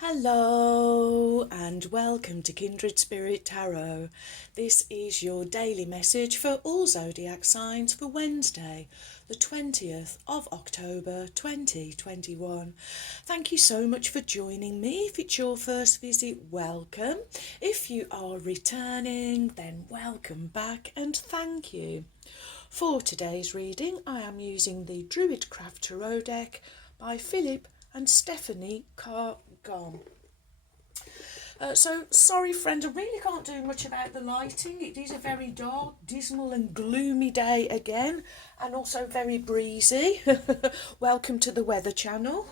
Hello and welcome to Kindred Spirit Tarot. This is your daily message for all zodiac signs for Wednesday, the 20th of October 2021. Thank you so much for joining me. If it's your first visit, welcome. If you are returning, then welcome back and thank you. For today's reading, I am using the Druidcraft Tarot deck by Philip and Stephanie Carr. So sorry friend, I really can't do much about the lighting. It is a very dark, dismal and gloomy day again, and also very breezy. Welcome to the Weather Channel.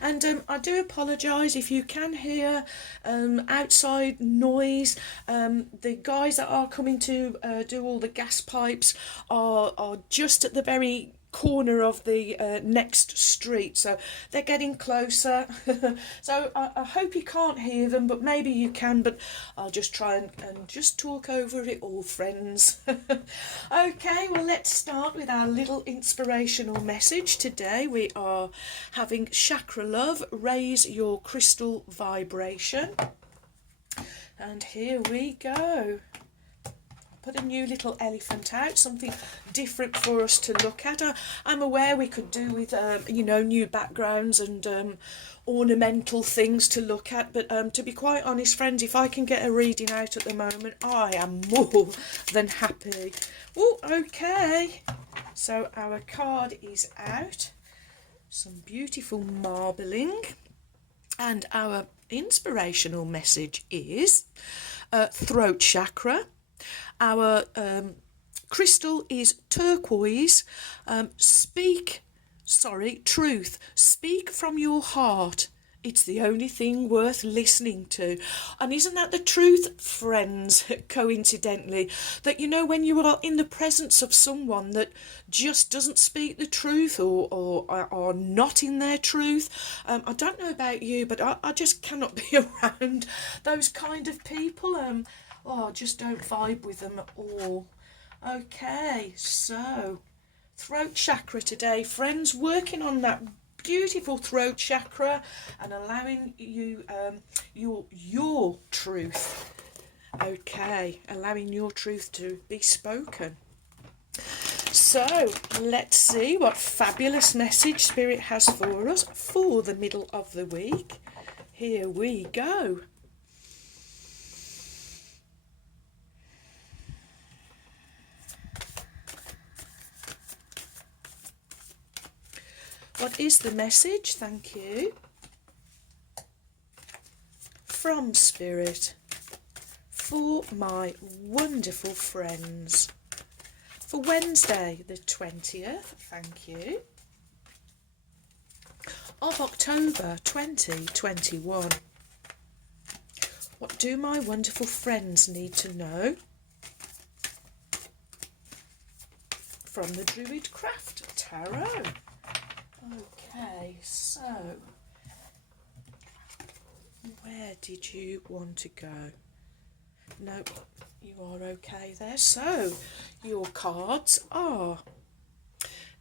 And I do apologise if you can hear outside noise. The guys that are coming to do all the gas pipes are just at the very corner of the next street, so they're getting closer. So I hope you can't hear them, but maybe you can, but I'll just try and just talk over it all, friends. Okay, well, let's start with our little inspirational message. Today we are having Chakra Love, raise your crystal vibration, and here we go. Put a new little elephant out, something different for us to look at. I'm aware we could do with, new backgrounds and ornamental things to look at, but to be quite honest, friends, if I can get a reading out at the moment, I am more than happy. Oh, okay. So our card is out. Some beautiful marbling. And our inspirational message is throat chakra. Our crystal is turquoise. Truth. Speak from your heart. It's the only thing worth listening to. And isn't that the truth, friends, coincidentally? That, when you are in the presence of someone that just doesn't speak the truth or are not in their truth, I don't know about you, but I just cannot be around those kind of people. I just don't vibe with them at all. Okay, so throat chakra today, friends, working on that beautiful throat chakra and allowing you your truth. Okay, allowing your truth to be spoken. So let's see what fabulous message Spirit has for us for the middle of the week. Here we go. What is the message? Thank you. From Spirit for my wonderful friends. For Wednesday the 20th, thank you, of October 2021. What do my wonderful friends need to know? From the Druidcraft Tarot. Okay, so where did you want to go? No, you are okay there. So your cards are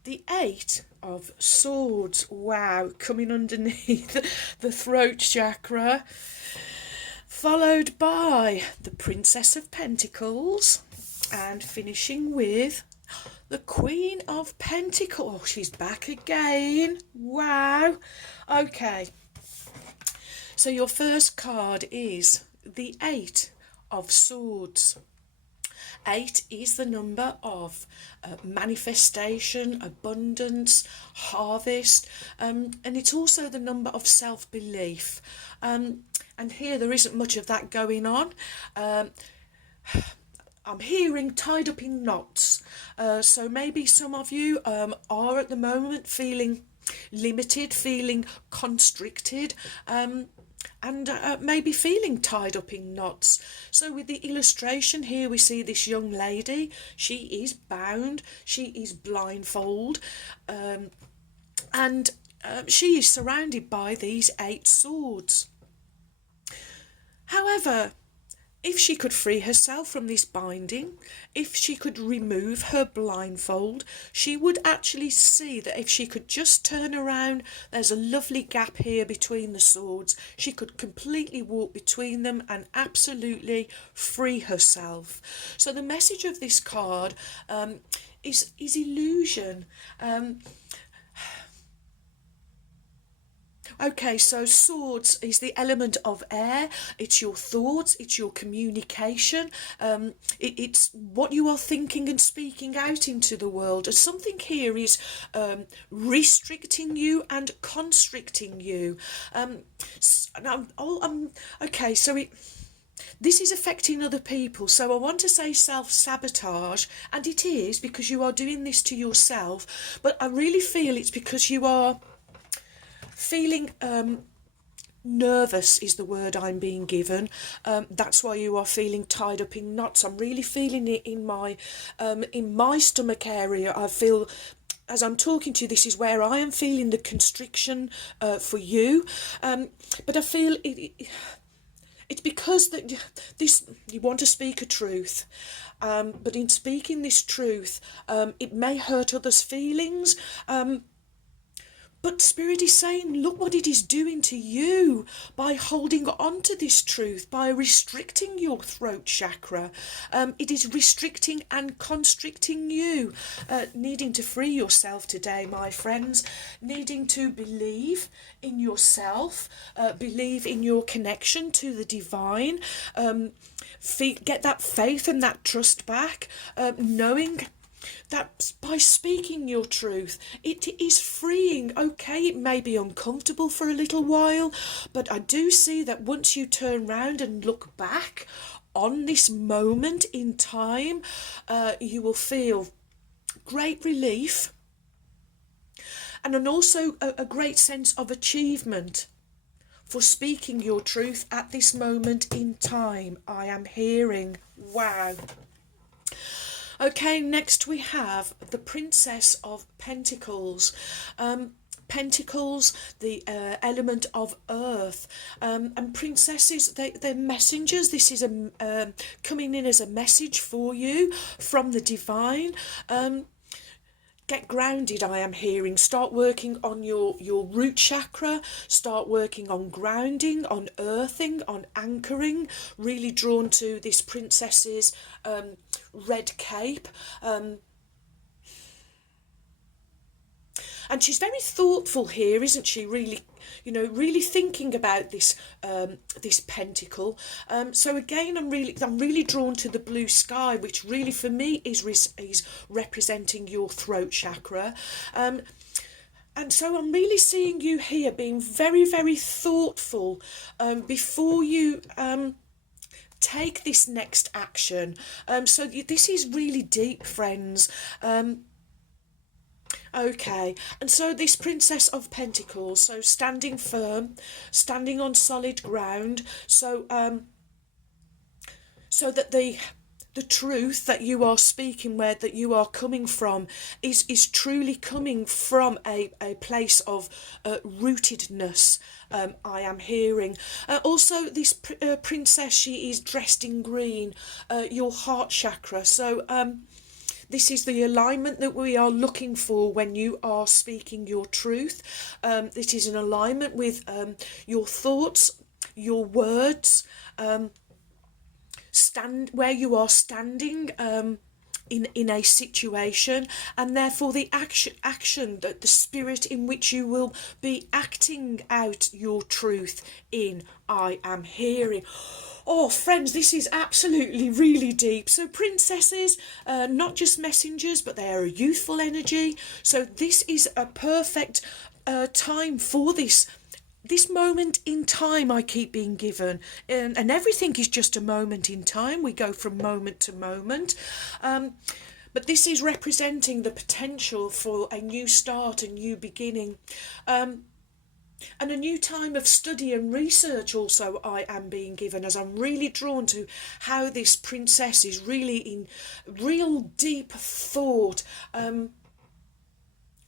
the Eight of Swords. Wow, coming underneath the throat chakra, followed by the Princess of Pentacles, and finishing with the Queen of Pentacles. Oh, she's back again. Wow. Okay. So your first card is the Eight of Swords. 8 is the number of manifestation, abundance, harvest, and it's also the number of self-belief. And here there isn't much of that going on. I'm hearing tied up in knots. So maybe some of you are at the moment feeling limited, feeling constricted, and maybe feeling tied up in knots. So with the illustration here, we see this young lady. She is bound, she is blindfolded, and she is surrounded by these 8 swords. However, if she could free herself from this binding, if she could remove her blindfold, she would actually see that if she could just turn around, there's a lovely gap here between the swords. She could completely walk between them and absolutely free herself. So the message of this card is illusion. Okay, so swords is the element of air. It's your thoughts, it's your communication, it's what you are thinking and speaking out into the world. And something here is restricting you and constricting you. Okay, so this is affecting other people. So I want to say self-sabotage, and it is because you are doing this to yourself, but I really feel it's because you are feeling nervous is the word I'm being given. That's why you are feeling tied up in knots. I'm really feeling it in my stomach area. I feel, as I'm talking to you, this is where I am feeling the constriction for you. But I feel it's because you want to speak a truth. But in speaking this truth, it may hurt others' feelings. But Spirit is saying, look what it is doing to you by holding on to this truth, by restricting your throat chakra. It is restricting and constricting you, needing to free yourself today, my friends, needing to believe in yourself, believe in your connection to the divine, get that faith and that trust back, knowing that by speaking your truth, it is freeing. Okay, it may be uncomfortable for a little while, but I do see that once you turn round and look back on this moment in time, you will feel great relief and also a great sense of achievement for speaking your truth at this moment in time. I am hearing. Wow. Okay, next we have the Princess of Pentacles. Pentacles, the element of earth, and princesses, they're messengers. This is coming in as a message for you from the divine. Get grounded, I am hearing. Start working on your root chakra. Start working on grounding, on earthing, on anchoring. Really drawn to this princess's red cape. And she's very thoughtful here, isn't she? Really, really thinking about this this pentacle. So again, I'm really drawn to the blue sky, which really for me is representing your throat chakra. And so I'm really seeing you here being very, very thoughtful before you take this next action. So this is really deep, friends. Okay, and so this Princess of Pentacles, so standing firm, standing on solid ground, so that the truth that you are speaking, where that you are coming from, is truly coming from a place of rootedness. I am hearing. Also, this princess, she is dressed in green, your heart chakra. So this is the alignment that we are looking for when you are speaking your truth. It is an alignment with your thoughts, your words, stand where you are standing in a situation, and therefore the action that the spirit in which you will be acting out your truth in. I am hearing. Oh, friends, this is absolutely really deep. So princesses, not just messengers, but they are a youthful energy. So this is a perfect time for this moment in time I keep being given. And everything is just a moment in time. We go from moment to moment. But this is representing the potential for a new start, a new beginning. And a new time of study and research also I am being given, as I'm really drawn to how this princess is really in real deep thought.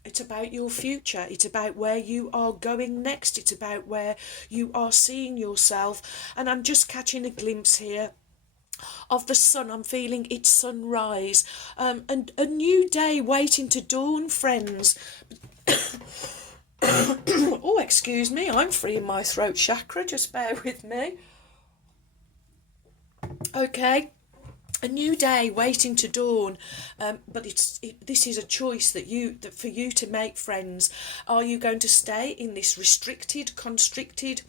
It's about your future. It's about where you are going next. It's about where you are seeing yourself. And I'm just catching a glimpse here of the sun. I'm feeling its sunrise, and a new day waiting to dawn, friends. Oh, excuse me, I'm freeing my throat chakra, just bear with me. Okay, a new day waiting to dawn, but this is a choice that for you to make, friends. Are you going to stay in this restricted, constricted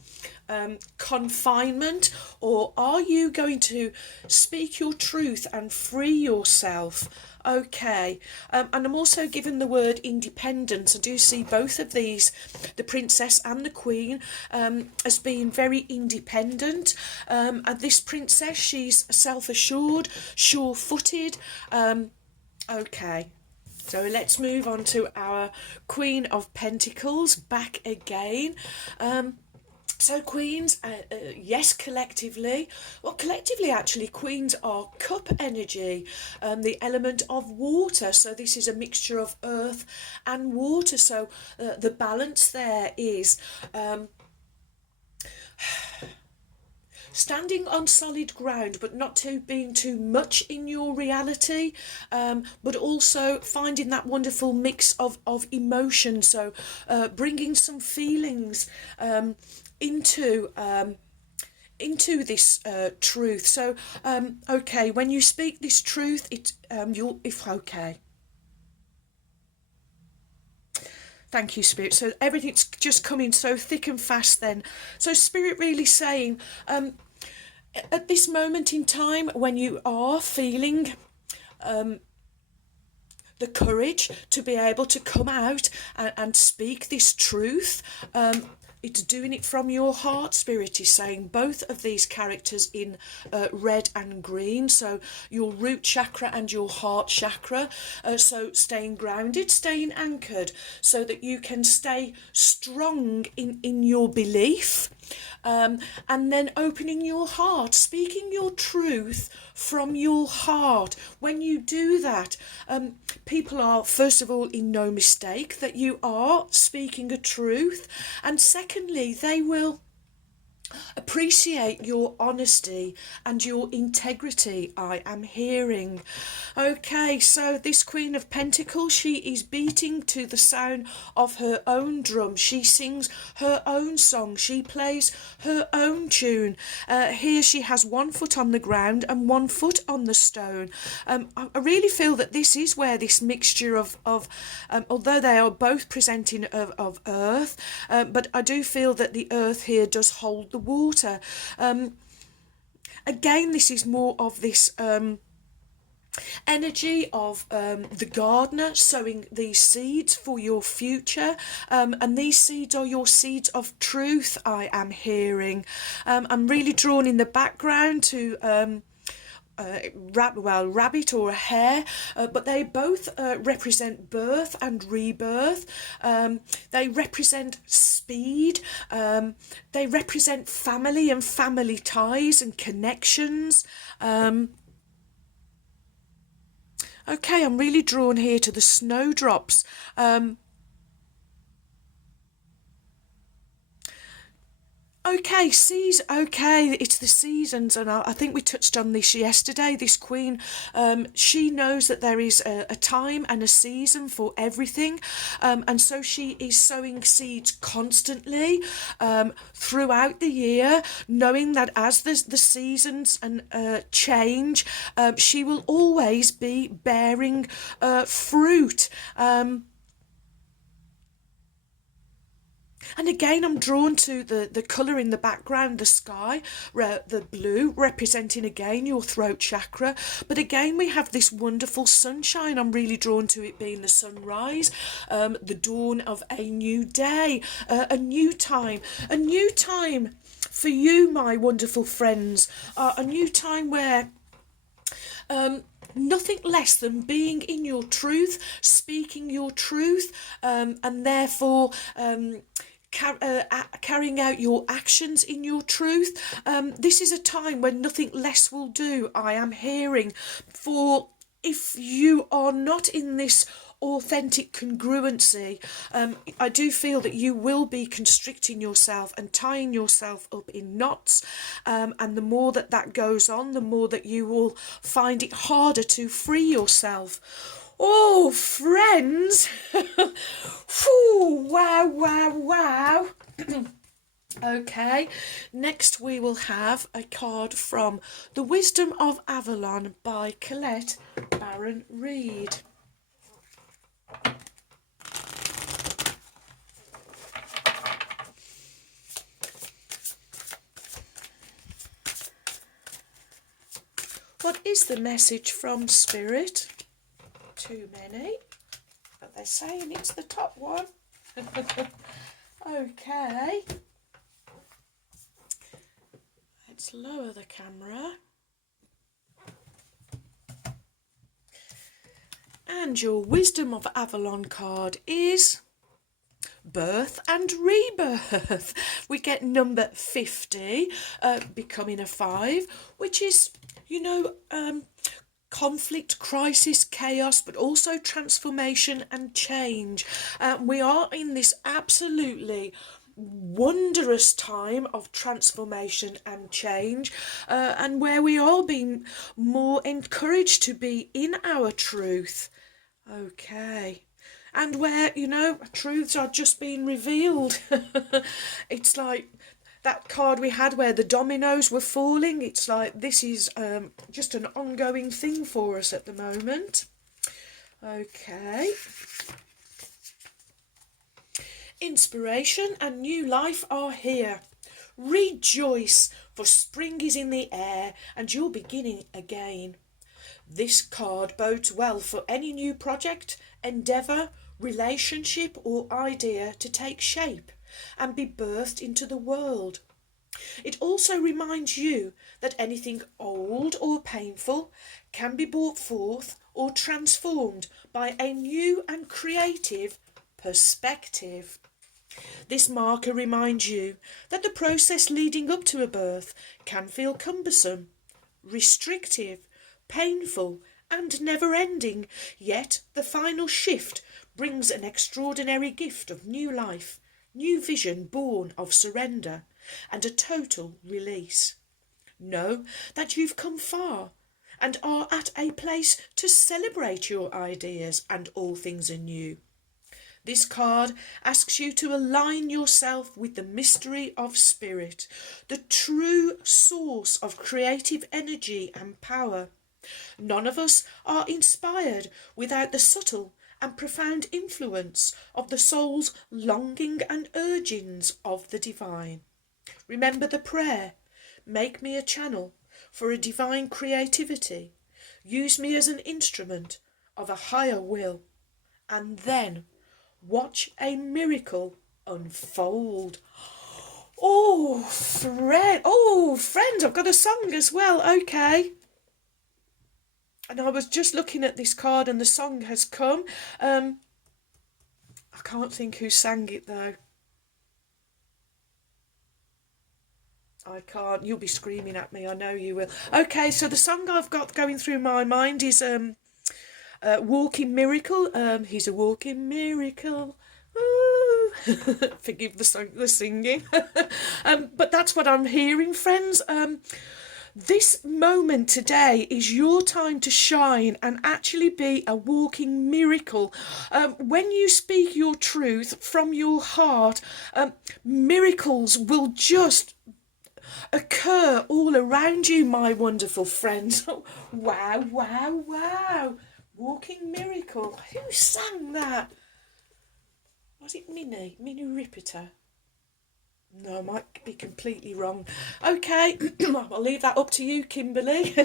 confinement, or are you going to speak your truth and free yourself? Okay, and I'm also given the word independence. I do see both of these, the princess and the queen, as being very independent. And this princess, she's self-assured, sure-footed. Okay, so let's move on to our Queen of Pentacles, back again. So queens, yes, collectively. Well, collectively, actually, queens are cup energy, the element of water. So this is a mixture of earth and water. So the balance there is standing on solid ground, but not being too much in your reality, but also finding that wonderful mix of emotion. So bringing some feelings into this truth. So okay, when you speak this truth, okay. Thank you, Spirit. So everything's just coming so thick and fast then. So Spirit really saying, at this moment in time, when you are feeling the courage to be able to come out and speak this truth, it's doing it from your heart. Spirit is saying both of these characters in red and green, so your root chakra and your heart chakra. So staying grounded, staying anchored, so that you can stay strong in your belief, and then opening your heart, speaking your truth from your heart. When you do that, people are, first of all, in no mistake that you are speaking a truth, and secondly, they will appreciate your honesty and your integrity, I am hearing. Okay, so this Queen of Pentacles, she is beating to the sound of her own drum. She sings her own song. She plays her own tune. Here she has one foot on the ground and one foot on the stone. I really feel that this is where this mixture of although they are both presenting of earth, but I do feel that the earth here does hold the water. Again, this is more of this energy of the gardener sowing these seeds for your future, and these seeds are your seeds of truth, I am hearing. I'm really drawn in the background to rabbit or a hare, but they both represent birth and rebirth. They represent speed. They represent family and family ties and connections. Okay, I'm really drawn here to the snowdrops. Okay, it's the seasons, and I think we touched on this yesterday. This queen, she knows that there is a time and a season for everything, and so she is sowing seeds constantly throughout the year, knowing that as the seasons and change, she will always be bearing fruit. And again, I'm drawn to the colour in the background, the sky, the blue, representing again your throat chakra. But again, we have this wonderful sunshine. I'm really drawn to it being the sunrise, the dawn of a new day, a new time for you, my wonderful friends, a new time where nothing less than being in your truth, speaking your truth, and therefore carrying out your actions in your truth. This is a time when nothing less will do, I am hearing. For if you are not in this authentic congruency. I do feel that you will be constricting yourself and tying yourself up in knots, and the more that that goes on, the more that you will find it harder to free yourself. Oh, friends! Whew, wow, wow, wow. Okay, next we will have a card from The Wisdom of Avalon by Colette Baron Reid. What is the message from Spirit? Too many, but they're saying it's the top one. Okay. Let's lower the camera. And your Wisdom of Avalon card is Birth and Rebirth. We get number 50, becoming a 5, which is, you know, conflict, crisis, chaos, but also transformation and change. We are in this absolutely wondrous time of transformation and change, and where we are being more encouraged to be in our truth. Okay. And where, you know, truths are just being revealed. It's like that card we had where the dominoes were falling. It's like this is just an ongoing thing for us at the moment. Okay. Inspiration and new life are here. Rejoice, for spring is in the air and you're beginning again. This card bodes well for any new project, endeavour, relationship or idea to take shape and be birthed into the world. It also reminds you that anything old or painful can be brought forth or transformed by a new and creative perspective. This marker reminds you that the process leading up to a birth can feel cumbersome, restrictive, painful and never-ending, yet the final shift brings an extraordinary gift of new life, new vision born of surrender, and a total release. Know that you've come far and are at a place to celebrate your ideas and all things anew. This card asks you to align yourself with the mystery of spirit, the true source of creative energy and power. None of us are inspired without the subtle and profound influence of the soul's longing and urgings of the divine. Remember the prayer, make me a channel for a divine creativity. Use me as an instrument of a higher will. And then watch a miracle unfold. Oh, friend, I've got a song as well. Okay. And I was just looking at this card and the song has come. I can't think who sang it though. I can't. You'll be screaming at me. I know you will. Okay, so the song I've got going through my mind is Walking Miracle. He's a walking miracle. Ooh. Forgive the singing. But that's what I'm hearing, friends. This moment today is your time to shine and actually be a walking miracle. When you speak your truth from your heart, miracles will just occur all around you, my wonderful friends. Wow, wow, wow. Walking miracle. Who sang that? Was it Minnie Rippiter? No, I might be completely wrong. Okay, I'll leave that up to you, Kimberly.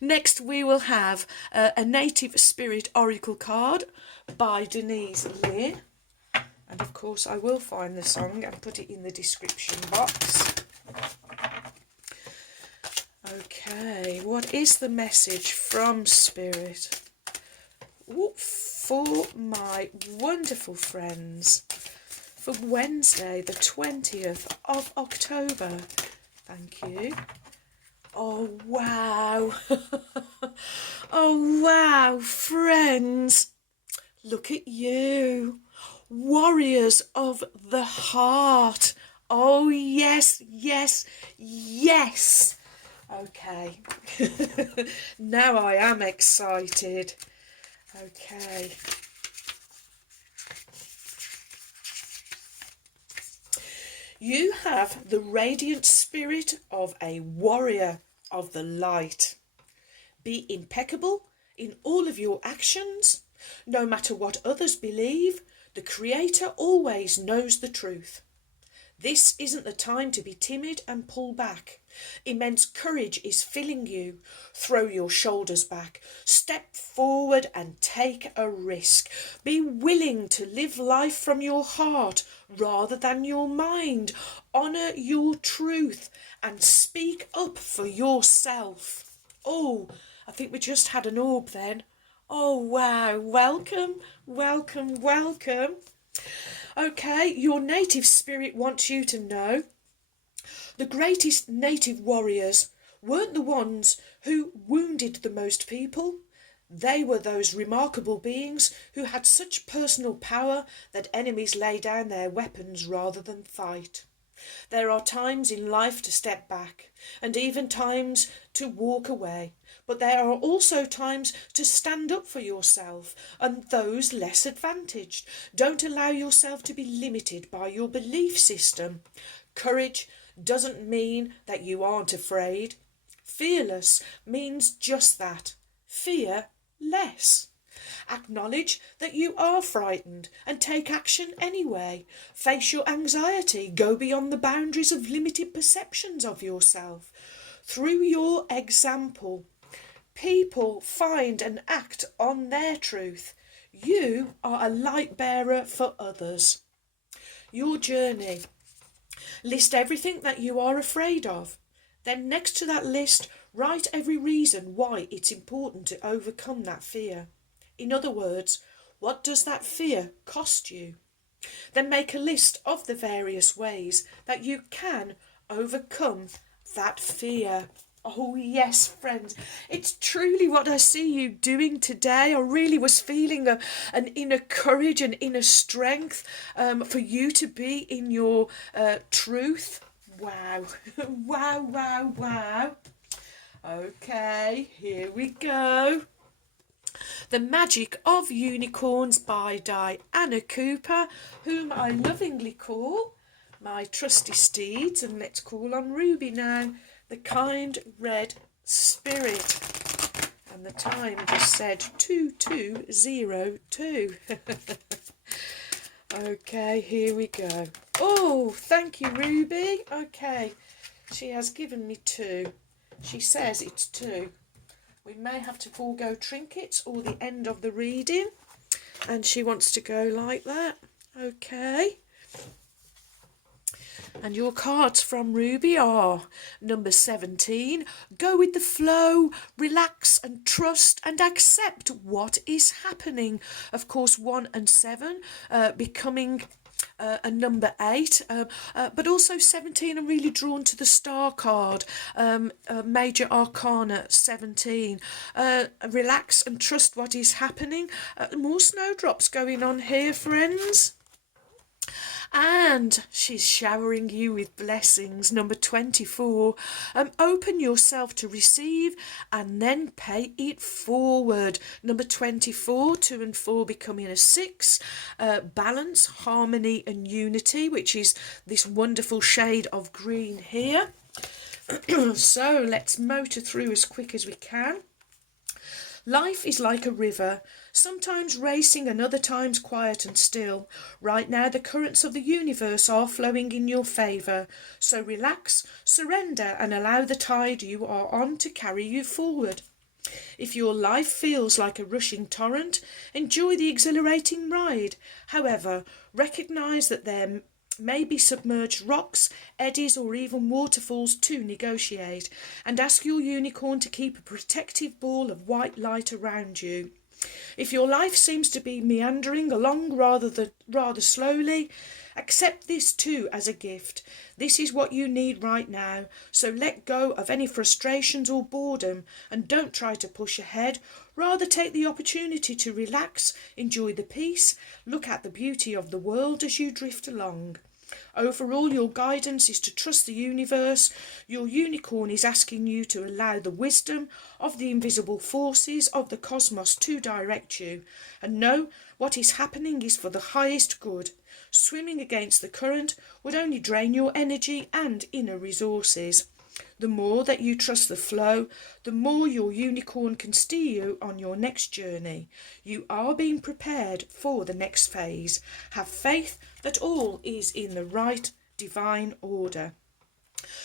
Next we will have a Native Spirit Oracle card by Denise Lynn. And of course I will find the song and put it in the description box. Okay, what is the message from Spirit for my wonderful friends for Wednesday the 20th of October? Thank you. Oh, wow. Oh, wow, friends. Look at you. Warriors of the heart. Oh, yes, yes, yes. Okay. Now I am excited. Okay. You have the radiant spirit of a warrior of the light. Be impeccable in all of your actions. No matter what others believe, the Creator always knows the truth. This isn't the time to be timid and pull back. Immense courage is filling you. Throw your shoulders back. Step forward and take a risk. Be willing to live life from your heart rather than your mind. Honour your truth and speak up for yourself. Oh, I think we just had an orb then. Oh, wow. Welcome, welcome, welcome. Okay, your native spirit wants you to know the greatest native warriors weren't the ones who wounded the most people. They were those remarkable beings who had such personal power that enemies lay down their weapons rather than fight. There are times in life to step back, and even times to walk away. But there are also times to stand up for yourself and those less advantaged. Don't allow yourself to be limited by your belief system. Courage doesn't mean that you aren't afraid. Fearless means just that. Fear less. Acknowledge that you are frightened and take action anyway. Face your anxiety. Go beyond the boundaries of limited perceptions of yourself. Through your example, people find and act on their truth. You are a light bearer for others. Your journey. List everything that you are afraid of. Then next to that list, write every reason why it's important to overcome that fear. In other words, what does that fear cost you? Then make a list of the various ways that you can overcome that fear. Oh yes, friends, it's truly what I see you doing today. I really was feeling an inner courage and inner strength for you to be in your truth. Wow, wow, wow, wow. Okay, here we go. The Magic of Unicorns by Diana Cooper, whom I lovingly call my trusty steeds. And let's call on Ruby now, the kind red spirit. And the time just said 2202. Okay, here we go. Oh, thank you, Ruby. Okay, she has given me 2. She says it's 2. We may have to forego trinkets or the end of the reading. And she wants to go like that. Okay. And your cards from Ruby are number 17. Go with the flow, relax and trust and accept what is happening. Of course, 1 and 7 becoming a number 8, but also 17. I'm really drawn to the star card, Major Arcana 17. Relax and trust what is happening. More snowdrops going on here, friends. And she's showering you with blessings. Number 24. Open yourself to receive and then pay it forward. Number 24. 2 and 4 becoming a 6. Balance, harmony and unity, which is this wonderful shade of green here. So let's motor through as quick as we can. Life is like a river, sometimes racing and other times quiet and still. Right now the currents of the universe are flowing in your favour, so relax, surrender and allow the tide you are on to carry you forward. If your life feels like a rushing torrent, enjoy the exhilarating ride. However, recognise that there may be submerged rocks, eddies or even waterfalls to negotiate, and ask your unicorn to keep a protective ball of white light around you. If your life seems to be meandering along rather slowly, Accept this too as a gift. This is what you need right now. So let go of any frustrations or boredom and don't try to push ahead. Rather take the opportunity to relax, enjoy the peace, look at the beauty of the world as you drift along. Overall, your guidance is to trust the universe. Your unicorn is asking you to allow the wisdom of the invisible forces of the cosmos to direct you. And know what is happening is for the highest good. Swimming against the current would only drain your energy and inner resources. The more that you trust the flow, the more your unicorn can steer you on your next journey. You are being prepared for the next phase. Have faith that all is in the right divine order.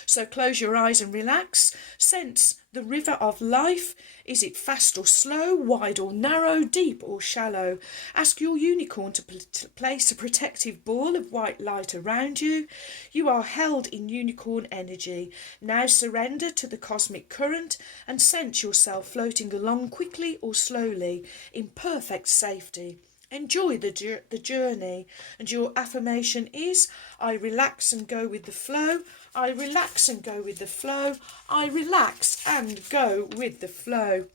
So close your eyes and relax. Sense the river of life. Is it fast or slow, wide or narrow, deep or shallow? Ask your unicorn to place a protective ball of white light around you. You are held in unicorn energy. Now surrender to the cosmic current and sense yourself floating along quickly or slowly in perfect safety. Enjoy the journey, and your affirmation is, I relax and go with the flow. I relax and go with the flow. I relax and go with the flow.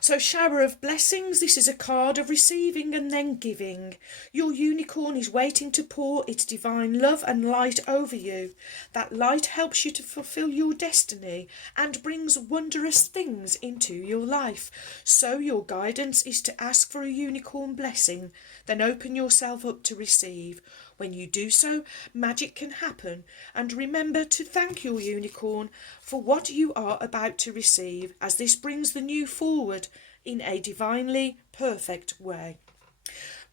So shower of blessings, this is a card of receiving and then giving. Your unicorn is waiting to pour its divine love and light over you. That light helps you to fulfill your destiny and brings wondrous things into your life. So your guidance is to ask for a unicorn blessing, then open yourself up to receive. When you do so, magic can happen, and remember to thank your unicorn for what you are about to receive, as this brings the new forward in a divinely perfect way.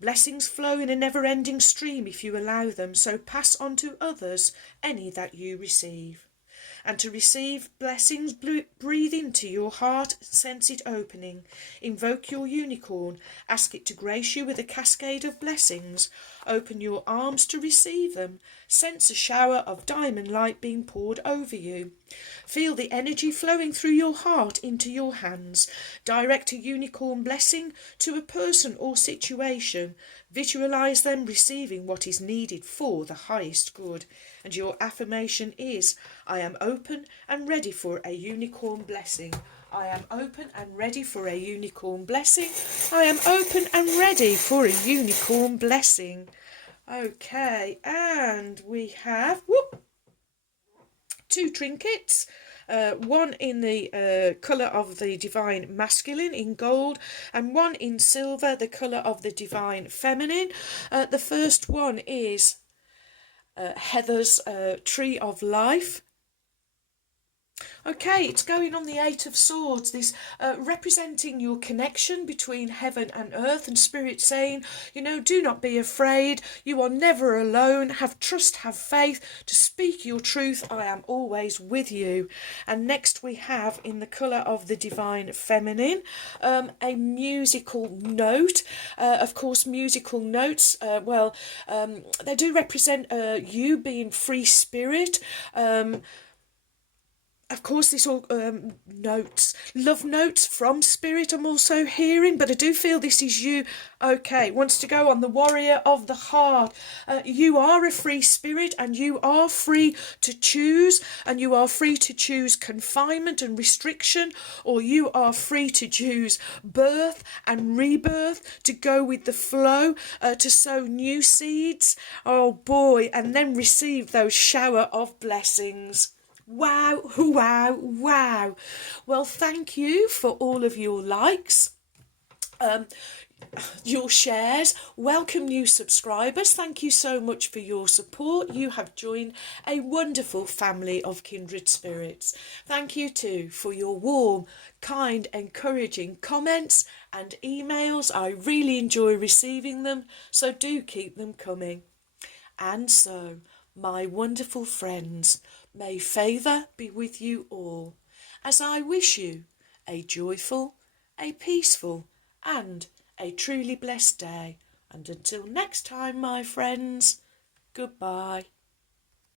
Blessings flow in a never-ending stream if you allow them, so pass on to others any that you receive. And to receive blessings, breathe into your heart, sense it opening. Invoke your unicorn, ask it to grace you with a cascade of blessings. Open your arms to receive them. Sense a shower of diamond light being poured over you. Feel the energy flowing through your heart into your hands. Direct a unicorn blessing to a person or situation. Visualize them receiving what is needed for the highest good. And your affirmation is, I am open and ready for a unicorn blessing. I am open and ready for a unicorn blessing. I am open and ready for a unicorn blessing. Okay, and we have two trinkets. One in the colour of the divine masculine in gold, and one in silver, the colour of the divine feminine. The first one is Heather's Tree of Life. Okay, it's going on the Eight of Swords, this representing your connection between heaven and earth, and Spirit saying, you know, do not be afraid. You are never alone. Have trust, have faith. To speak your truth, I am always with you. And next we have, in the colour of the divine feminine, a musical note. Of course, musical notes, they do represent you being free spirit. Of course, this all love notes from Spirit I'm also hearing, but I do feel this is you. Okay, wants to go on the Warrior of the Heart. You are a free spirit and you are free to choose, and you are free to choose confinement and restriction, or you are free to choose birth and rebirth, to go with the flow, to sow new seeds. Oh boy, and then receive those shower of blessings. Wow, wow, wow. Well, thank you for all of your likes, your shares. Welcome new subscribers. Thank you so much for your support. You have joined a wonderful family of kindred spirits. Thank you too for your warm, kind, encouraging comments and emails. I really enjoy receiving them, so do keep them coming. And so, my wonderful friends, may favour be with you all, as I wish you a joyful, a peaceful, and a truly blessed day. And until next time, my friends, goodbye.